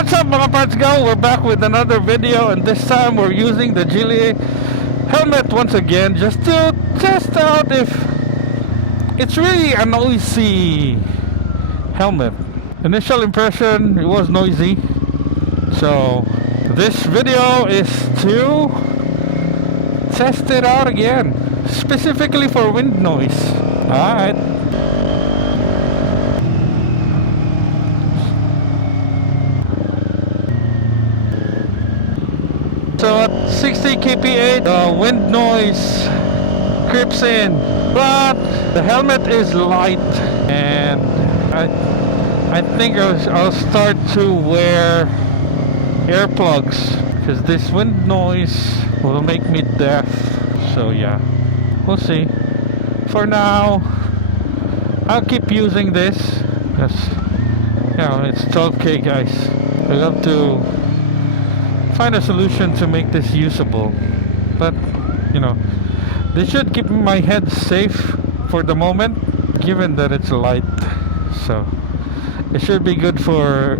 What's up mga parts go? We're back with another video, and this time we're using the Gille helmet once again just to test out if it's really a noisy helmet. Initial impression, it was noisy. So this video is to test it out again, specifically for wind noise. Alright. So at 60 kph, the wind noise creeps in, but the helmet is light, and I think I'll start to wear earplugs because this wind noise will make me deaf. So yeah, we'll see. For now, I'll keep using this because, you know, it's 12K, guys. We have to find a solution to make this usable, but you know, this should keep my head safe for the moment, given that it's light. So it should be good for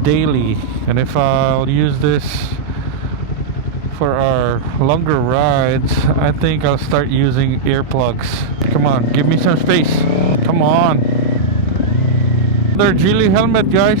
daily. And if I'll use this for our longer rides, I think I'll start using earplugs. Come on, give me some space. Come on. Another Gille helmet, guys.